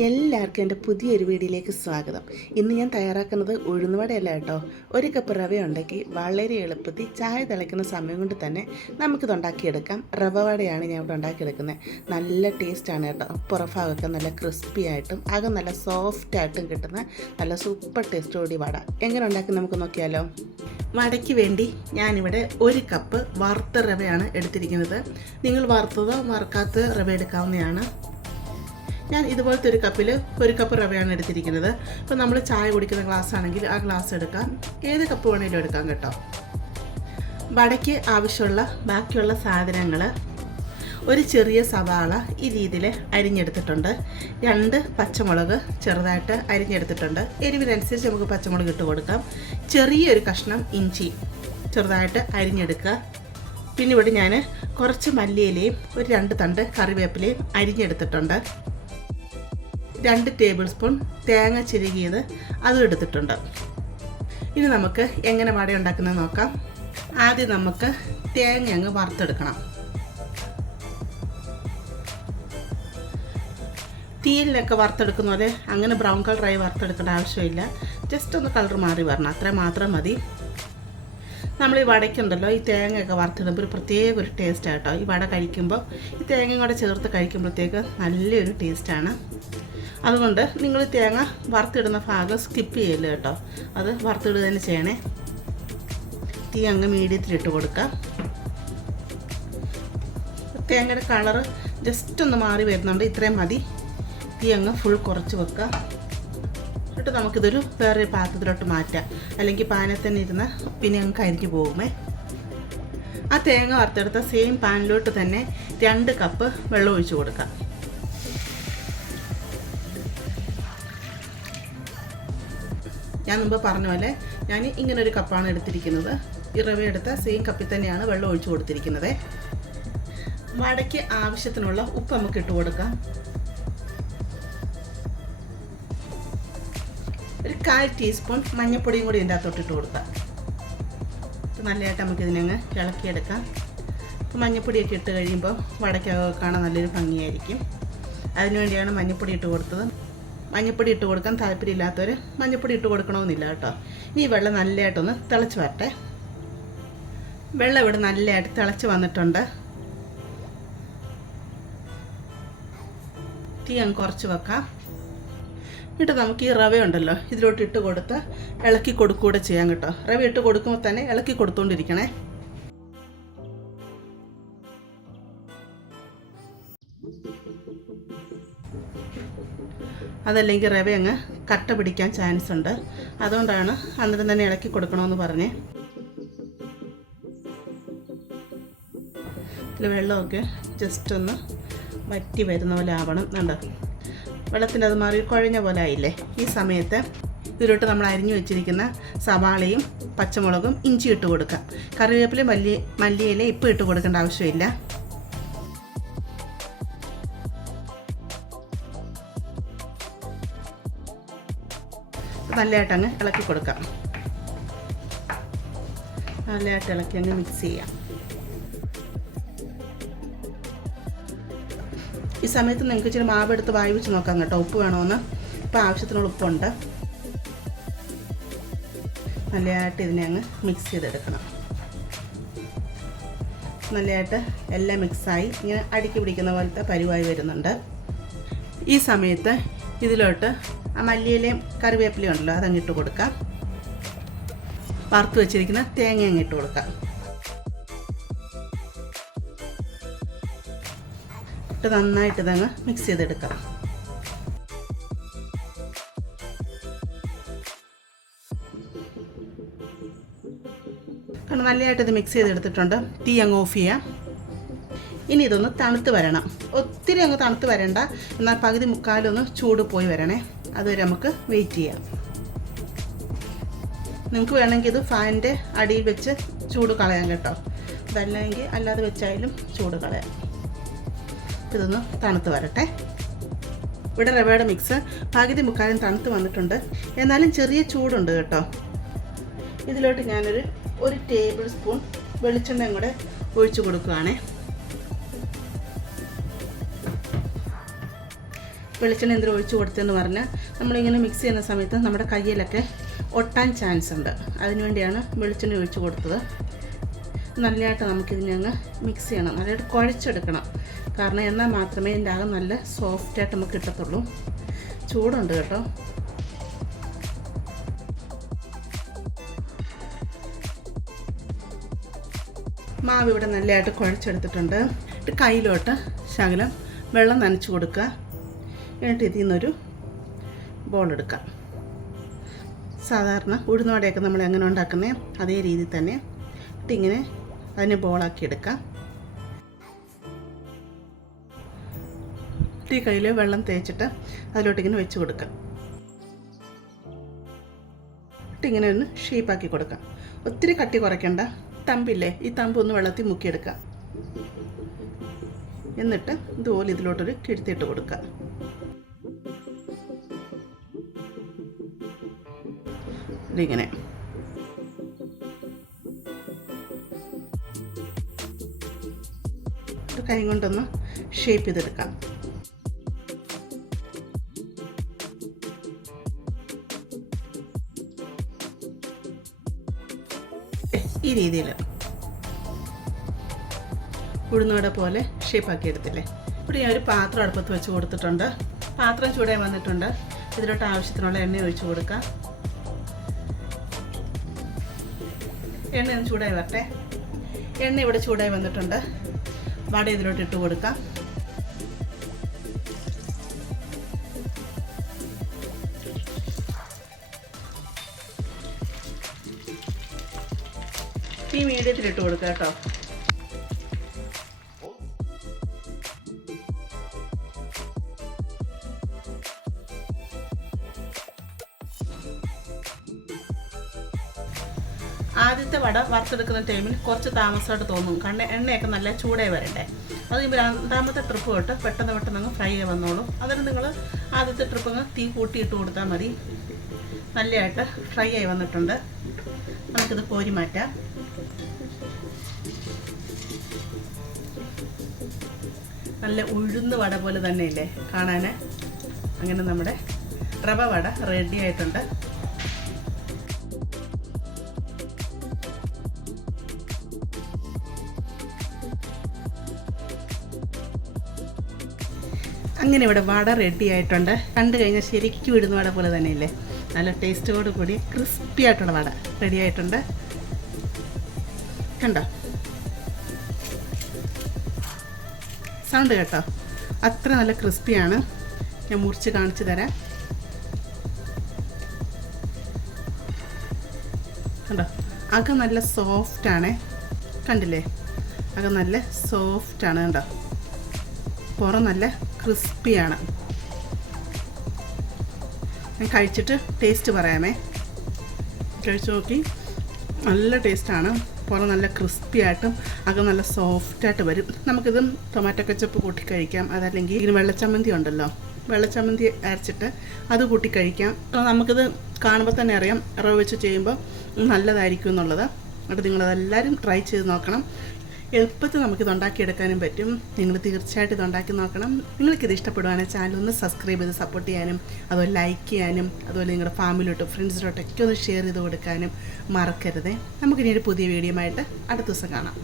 എല്ലാവർക്കും എൻ്റെ പുതിയൊരു വീഡിയോയിലേക്ക് സ്വാഗതം. ഇന്ന് ഞാൻ തയ്യാറാക്കുന്നത് ഉഴുന്നുവടയല്ല കേട്ടോ. ഒരു കപ്പ് റവ ഉണ്ടെങ്കിൽ വളരെ എളുപ്പത്തിൽ ചായ തിളയ്ക്കുന്ന സമയം കൊണ്ട് തന്നെ നമുക്കിത് ഉണ്ടാക്കിയെടുക്കാം. റവ വടയാണ് ഞാൻ ഇവിടെ ഉണ്ടാക്കിയെടുക്കുന്നത്. നല്ല ടേസ്റ്റാണ് കേട്ടോ. പുറഭാഗമൊക്കെ നല്ല ക്രിസ്പി ആയിട്ടും അകം നല്ല സോഫ്റ്റായിട്ടും കിട്ടുന്ന നല്ല സൂപ്പർ ടേസ്റ്റോടി വട എങ്ങനെ ഉണ്ടാക്കി നമുക്ക് നോക്കിയാലോ. വടയ്ക്ക് വേണ്ടി ഞാനിവിടെ ഒരു കപ്പ് വറുത്ത റവയാണ് എടുത്തിരിക്കുന്നത്. നിങ്ങൾ വറുത്തതോ വറുക്കാത്ത റവ എടുക്കാവുന്നതാണ്. ഞാൻ ഇതുപോലത്തെ ഒരു കപ്പ് റവയാണ് എടുത്തിരിക്കുന്നത്. അപ്പോൾ നമ്മൾ ചായ കുടിക്കുന്ന ഗ്ലാസ് ആണെങ്കിൽ ആ ഗ്ലാസ് എടുക്കാം, ഏത് കപ്പ് വേണമെങ്കിലും എടുക്കാം കേട്ടോ. വടയ്ക്ക് ആവശ്യമുള്ള ബാക്കിയുള്ള സാധനങ്ങൾ: ഒരു ചെറിയ സവാള ഈ രീതിയിൽ അരിഞ്ഞെടുത്തിട്ടുണ്ട്, 2 പച്ചമുളക് ചെറുതായിട്ട് അരിഞ്ഞെടുത്തിട്ടുണ്ട്, എരിവിനനുസരിച്ച് നമുക്ക് പച്ചമുളക് ഇട്ട് കൊടുക്കാം, ചെറിയൊരു കഷ്ണം ഇഞ്ചി ചെറുതായിട്ട് അരിഞ്ഞെടുക്കുക. പിന്നെ ഇവിടെ ഞാൻ കുറച്ച് മല്ലിയിലയും ഒരു 2 തണ്ട് കറിവേപ്പിലയും അരിഞ്ഞെടുത്തിട്ടുണ്ട്, 2 ടേബിൾ സ്പൂൺ തേങ്ങ ചിരകിയത് അതും എടുത്തിട്ടുണ്ട്. ഇനി നമുക്ക് എങ്ങനെ വട ഉണ്ടാക്കുന്നത് നോക്കാം. ആദ്യം നമുക്ക് തേങ്ങ അങ്ങ് വറുത്തെടുക്കണം. തീയിലൊക്കെ വറുത്തെടുക്കുന്ന പോലെ അങ്ങനെ ബ്രൗൺ കളറായി വറുത്തെടുക്കേണ്ട ആവശ്യമില്ല. ജസ്റ്റ് ഒന്ന് കളർ മാറി വരണം, അത്രയും മാത്രം മതി. നമ്മൾ ഈ വടയ്ക്കുണ്ടല്ലോ, ഈ തേങ്ങയൊക്കെ വറുത്തിടുമ്പോൾ ഒരു പ്രത്യേക ഒരു ടേസ്റ്റാണ് കേട്ടോ. ഈ വട കഴിക്കുമ്പോൾ ഈ തേങ്ങയും കൂടെ ചേർത്ത് കഴിക്കുമ്പോഴത്തേക്ക് നല്ലൊരു ടേസ്റ്റാണ്. അതുകൊണ്ട് നിങ്ങൾ തേങ്ങ വറുത്തിടുന്ന ഭാഗം സ്കിപ്പ് ചെയ്യല്ല കേട്ടോ, അത് വറുത്തിടുക തന്നെ ചെയ്യണേ. തീ അങ്ങ് മീഡിയത്തിലിട്ട് കൊടുക്കുക. തേങ്ങയുടെ കളറ് ജസ്റ്റ് ഒന്ന് മാറി വരുന്നുണ്ട്, ഇത്രയും മതി. തീ അങ്ങ് ഫുൾ കുറച്ച് വെക്കുക. എന്നിട്ട് നമുക്കിതൊരു വേറെ പാത്രത്തിലോട്ട് മാറ്റാം, അല്ലെങ്കിൽ പാനിൽ തന്നെ ഇരുന്ന് പിന്നെ അങ്ങ് കരിഞ്ഞു പോകുമേ. ആ തേങ്ങ വറുത്തെടുത്ത സെയിം പാനിലോട്ട് തന്നെ 2 കപ്പ് വെള്ളം ഒഴിച്ച് കൊടുക്കാം. ഞാൻ മുമ്പ് പറഞ്ഞ പോലെ ഞാൻ ഇങ്ങനൊരു കപ്പാണ് എടുത്തിരിക്കുന്നത്. ഈ റവ എടുത്ത സെയിം കപ്പിൽ തന്നെയാണ് വെള്ളം ഒഴിച്ചു കൊടുത്തിരിക്കുന്നത്. വടയ്ക്ക് ആവശ്യത്തിനുള്ള ഉപ്പ് നമുക്ക് ഇട്ട് കൊടുക്കാം. ഒരു 1/4 ടീസ്പൂൺ മഞ്ഞൾപ്പൊടിയും കൂടി ഇതിൻ്റെ അകത്തോട്ട് ഇട്ട് കൊടുക്കാം. നല്ലതായിട്ട് നമുക്കിതിനങ്ങ് ഇളക്കിയെടുക്കാം. അപ്പോൾ മഞ്ഞൾപ്പൊടിയൊക്കെ ഇട്ട് കഴിയുമ്പോൾ വടയ്ക്ക് കാണാൻ നല്ലൊരു ഭംഗിയായിരിക്കും. അതിനുവേണ്ടിയാണ് മഞ്ഞൾപ്പൊടി ഇട്ട് കൊടുത്തത്. മഞ്ഞൾപ്പൊടി ഇട്ട് കൊടുക്കാൻ താല്പര്യമില്ലാത്തവർ മഞ്ഞൾപ്പൊടി ഇട്ട് കൊടുക്കണമെന്നില്ല കേട്ടോ. ഇനി വെള്ളം നല്ലതായിട്ടൊന്ന് തിളച്ച് വരട്ടെ. വെള്ളം ഇവിടെ നല്ലതായിട്ട് തിളച്ച് വന്നിട്ടുണ്ട്. തീ അങ്ങ് കുറച്ച് വെക്കാം. എന്നിട്ട് നമുക്ക് ഈ റവ ഉണ്ടല്ലോ ഇതിലോട്ട് ഇട്ട് കൊടുത്ത് ഇളക്കി കൊടുക്കുകയൂടെ ചെയ്യാം കേട്ടോ. റവ ഇട്ട് കൊടുക്കുമ്പോൾ തന്നെ ഇളക്കി കൊടുത്തുകൊണ്ടിരിക്കണേ. അതല്ലെങ്കിൽ റവ അങ്ങ് കട്ട പിടിക്കാൻ ചാൻസ് ഉണ്ട്. അതുകൊണ്ടാണ് അന്നേരം തന്നെ ഇളക്കി കൊടുക്കണമെന്ന് പറഞ്ഞേ. ഇതിൽ വെള്ളമൊക്കെ ജസ്റ്റ് ഒന്ന് വറ്റി വരുന്ന പോലെ ആവണം. കണ്ടോ, വെള്ളത്തിൻ്റെ അത് മാറി കുഴഞ്ഞ പോലെ ആയില്ലേ. ഈ സമയത്ത് ഇതിലോട്ട് നമ്മൾ അരിഞ്ഞു വെച്ചിരിക്കുന്ന സവാളയും പച്ചമുളകും ഇഞ്ചി ഇട്ട് കൊടുക്കാം. കറിവേപ്പില മല്ലിയില ഇപ്പോൾ ഇട്ട് കൊടുക്കേണ്ട ആവശ്യമില്ല. നല്ലതായിട്ട് അങ്ങ് ഇളക്കി കൊടുക്കാം. നല്ലതായിട്ട് ഇളക്കി അങ്ങ് മിക്സ് ചെയ്യാം. ഈ സമയത്ത് നിങ്ങൾക്ക് ഇച്ചിരി മാവ് എടുത്ത് വായി വെച്ച് നോക്കാം കേട്ടോ, ഉപ്പ് വേണമെന്ന്. ഇപ്പോൾ ആവശ്യത്തിനുള്ള ഉപ്പുണ്ട്. നല്ലതായിട്ട് ഇതിനെ അങ്ങ് മിക്സ് ചെയ്തെടുക്കണം. നല്ലതായിട്ട് എല്ലാം മിക്സായി ഇങ്ങനെ അടുക്കി പിടിക്കുന്ന പോലത്തെ പരുവായി വരുന്നുണ്ട്. ഈ സമയത്ത് ഇതിലോട്ട് ആ മല്ലിയിലയും കറിവേപ്പിലയും ഉണ്ടല്ലോ അതങ്ങിട്ട് കൊടുക്കാം. വറുത്ത് വെച്ചിരിക്കുന്ന തേങ്ങ അങ്ങിട്ട് കൊടുക്കാം. ഇട്ട് നന്നായിട്ട് ഇതങ്ങ് മിക്സ് ചെയ്തെടുക്കാം. കാരണം നല്ലതായിട്ട് ഇത് മിക്സ് ചെയ്തെടുത്തിട്ടുണ്ട്. തീ അങ്ങ് ഓഫ് ചെയ്യാം. ഇനി ഇതൊന്ന് തണുത്ത് വരണം. ഒത്തിരി അങ്ങ് തണുത്ത് വരണ്ട, എന്നാൽ പകുതി മുക്കാലൊന്ന് ചൂട് പോയി വരണേ. അതുവരെ നമുക്ക് വെയിറ്റ് ചെയ്യാം. നിങ്ങൾക്ക് വേണമെങ്കിൽ ഇത് ഫാനിൻ്റെ അടിയിൽ വെച്ച് ചൂട് കളയാം കേട്ടോ. അതല്ലെങ്കിൽ അല്ലാതെ വെച്ചായാലും ചൂട് കളയാം. ഇതൊന്ന് തണുത്ത് വരട്ടെ. ഇവിടെ റവയുടെ മിക്സ് പകുതി മുക്കാലും തണുത്ത് വന്നിട്ടുണ്ട്, എന്നാലും ചെറിയ ചൂടുണ്ട് കേട്ടോ. ഇതിലോട്ട് ഞാനൊരു 1 ടേബിൾ സ്പൂൺ വെളിച്ചെണ്ണയും കൂടെ ഒഴിച്ചു കൊടുക്കുകയാണേ. വെളിച്ചെണ്ണ എന്തിനും ഒഴിച്ച് കൊടുത്തതെന്ന് പറഞ്ഞാൽ നമ്മളിങ്ങനെ മിക്സ് ചെയ്യുന്ന സമയത്ത് നമ്മുടെ കയ്യിലൊക്കെ ഒട്ടാൻ ചാൻസ് ഉണ്ട്. അതിനുവേണ്ടിയാണ് വെളിച്ചെണ്ണ ഒഴിച്ച് കൊടുത്തത്. നല്ലതായിട്ട് നമുക്കിതിനെ അങ്ങ് മിക്സ് ചെയ്യണം, നല്ലതായിട്ട് കുഴച്ചെടുക്കണം. കാരണം എന്നാൽ മാത്രമേ ഇതിൻ്റെ അകം നല്ല സോഫ്റ്റായിട്ട് നമുക്ക് കിട്ടത്തുള്ളൂ. ചൂടുണ്ട് കേട്ടോ. മാവ് ഇവിടെ നല്ലതായിട്ട് കുഴച്ചെടുത്തിട്ടുണ്ട്. കയ്യിലോട്ട് ശകലം വെള്ളം നനച്ച് കൊടുക്കുക. എന്നിട്ട് ഇതിൽ നിന്നൊരു ബോൾ എടുക്കുക. സാധാരണ ഉഴുന്നുവടയൊക്കെ നമ്മൾ എങ്ങനെ ഉണ്ടാക്കുന്നത് അതേ രീതിയിൽ തന്നെ ഇങ്ങനെ അതിനെ ബോളാക്കി എടുക്കാം. ഈ കയ്യിൽ വെള്ളം തേച്ചിട്ട് അതിലോട്ടിങ്ങനെ വെച്ച് കൊടുക്കാം. ഇങ്ങനെ ഒന്ന് ഷേപ്പാക്കി കൊടുക്കാം. ഒത്തിരി കട്ടി കുറയ്ക്കണ്ട. തമ്പില്ലേ, ഈ തമ്പ് ഒന്ന് വെള്ളത്തിൽ മുക്കിയെടുക്കാം. എന്നിട്ട് ഇതുപോലെ ഇതിലോട്ടൊരു കിഴ്ത്തിയിട്ട് കൊടുക്കുക. ഇതിങ്ങനെ കൈ കൊണ്ടൊന്ന് ഷേപ്പ് ചെയ്തെടുക്കാം. ഈ രീതിയിൽ ഉഴുന്നുവട പോലെ ഷേപ്പാക്കി എടുത്തില്ലേ. ഇവിടെ ഞാൻ ഒരു പാത്രം അടുപ്പത്ത് വെച്ച് കൊടുത്തിട്ടുണ്ട്. പാത്രം ചൂടായി വന്നിട്ടുണ്ട്. ഇതിലോട്ട് ആവശ്യത്തിനുള്ള എണ്ണ ഒഴിച്ച് കൊടുക്കാം. എണ്ണ ഒന്ന് ചൂടായി വരട്ടെ. എണ്ണ ഇവിടെ ചൂടായി വന്നിട്ടുണ്ട്. വട ഇതിലോട്ട് ഇട്ട് കൊടുക്കാം. ഈ മീഡിയത്തിലിട്ട് കൊടുക്കുക കേട്ടോ. ആദ്യത്തെ വട വറുത്തെടുക്കുന്ന ടൈമിൽ കുറച്ച് താമസമായിട്ട് തോന്നും. കാരണം എണ്ണയൊക്കെ നല്ല ചൂടായി വരണ്ടേ. അത് രണ്ടാമത്തെ ട്രിപ്പ് തൊട്ട് പെട്ടെന്ന് അങ്ങ് ഫ്രൈ ആയി വന്നോളും. അതിന് നിങ്ങൾ ആദ്യത്തെ ട്രിപ്പ് അങ്ങ് തീ കൂട്ടിയിട്ട് കൊടുത്താൽ മതി. നല്ലതായിട്ട് ഫ്രൈ ആയി വന്നിട്ടുണ്ട്. നമുക്കിത് കോരി മാറ്റാം. നല്ല ഉഴുന്ന് വട പോലെ തന്നെയില്ലേ കാണാൻ. അങ്ങനെ നമ്മുടെ റവ വട റെഡി ആയിട്ടുണ്ട്. അങ്ങനെ ഇവിടെ വട റെഡി ആയിട്ടുണ്ട്. കണ്ടു കഴിഞ്ഞാൽ ശരിക്കും ഇടുന്ന വട പോലെ തന്നെയില്ലേ. നല്ല ടേസ്റ്റോട് കൂടി ക്രിസ്പി ആയിട്ടുള്ള വട റെഡി ആയിട്ടുണ്ട്. കണ്ടോ സൗണ്ട് കേട്ടോ? അത്ര നല്ല ക്രിസ്പിയാണ്. ഞാൻ മുറിച്ച് കാണിച്ചു തരാം. കണ്ടോ, അകം നല്ല സോഫ്റ്റാണ്. കണ്ടില്ലേ, അകം നല്ല സോഫ്റ്റാണ്. കണ്ടോ, പുറം നല്ല ക്രിസ്പിയാണ്. ഞാൻ കഴിച്ചിട്ട് ടേസ്റ്റ് പറയാമേ. കഴിച്ച് നോക്കി. നല്ല ടേസ്റ്റാണ്. പുറം നല്ല ക്രിസ്പി ആയിട്ടും അകം നല്ല സോഫ്റ്റായിട്ട് വരും. നമുക്കിത് ടൊമാറ്റോ കെച്ചപ്പ് കൂട്ടി കഴിക്കാം. അതല്ലെങ്കിൽ ഇതിന് വെള്ളച്ചമ്മന്തി ഉണ്ടല്ലോ, വെള്ളച്ചമ്മന്തി അരച്ചിട്ട് അത് കൂട്ടി കഴിക്കാം. നമുക്കിത് കാണുമ്പോൾ തന്നെ അറിയാം റവ വെച്ച് ചെയ്യുമ്പോൾ നല്ലതായിരിക്കും എന്നുള്ളത്. എന്നിട്ട് നിങ്ങളതെല്ലാവരും ട്രൈ ചെയ്ത് നോക്കണം. എളുപ്പത്തിൽ നമുക്കിത് ഉണ്ടാക്കിയെടുക്കാനും പറ്റും. നിങ്ങൾ തീർച്ചയായിട്ടും ഇത് ഉണ്ടാക്കി നോക്കണം. നിങ്ങൾക്കിത് ഇഷ്ടപ്പെടുവാണെങ്കിൽ ചാനൽ ഒന്ന് സബ്സ്ക്രൈബ് ചെയ്ത് സപ്പോർട്ട് ചെയ്യാനും, അതുപോലെ ലൈക്ക് ചെയ്യാനും, അതുപോലെ നിങ്ങളുടെ ഫാമിലിയോട്ടും ഫ്രണ്ട്സിലോട്ടൊക്കെ ഒന്ന് ഷെയർ ചെയ്ത് കൊടുക്കാനും മറക്കരുത്. നമുക്കിനി ഒരു പുതിയ വീഡിയോ ആയിട്ട് അടുത്ത ദിവസം കാണാം.